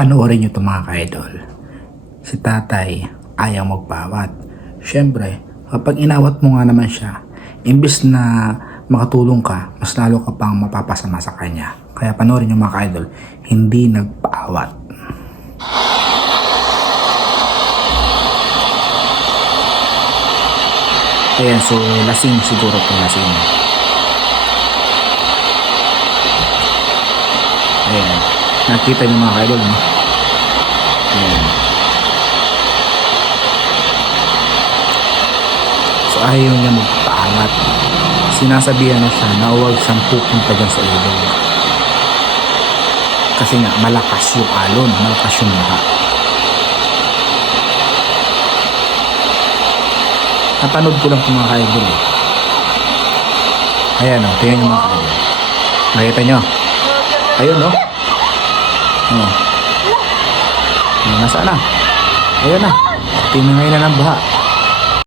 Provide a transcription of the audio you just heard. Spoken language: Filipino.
Panoorin nyo ito mga ka-idol. Si tatay ayaw magpawat. Siyempre, kapag inawat mo nga naman siya, imbis na makatulong ka, mas lalo ka pang mapapasama sa kanya. Kaya panoorin nyo mga ka-idol, hindi nagpaawat. Ayan, so lasing siguro itong lasing. Ayan. Nakita niyo mga kaidol, no? Ayan. So ayaw niya magpaalat. Sinasabihan na siya na huwag siyang pupunta dyan sa ilog. Kasi nga, malakas yung alon, malakas yung baha. Napanood ko lang itong mga kaidol eh. Ayan o, tingnan nyo mga kaidol. Nakita nyo? Ayun no? Oh. Ayun, nasaan na? Ayun na. Tinangay na ng baha.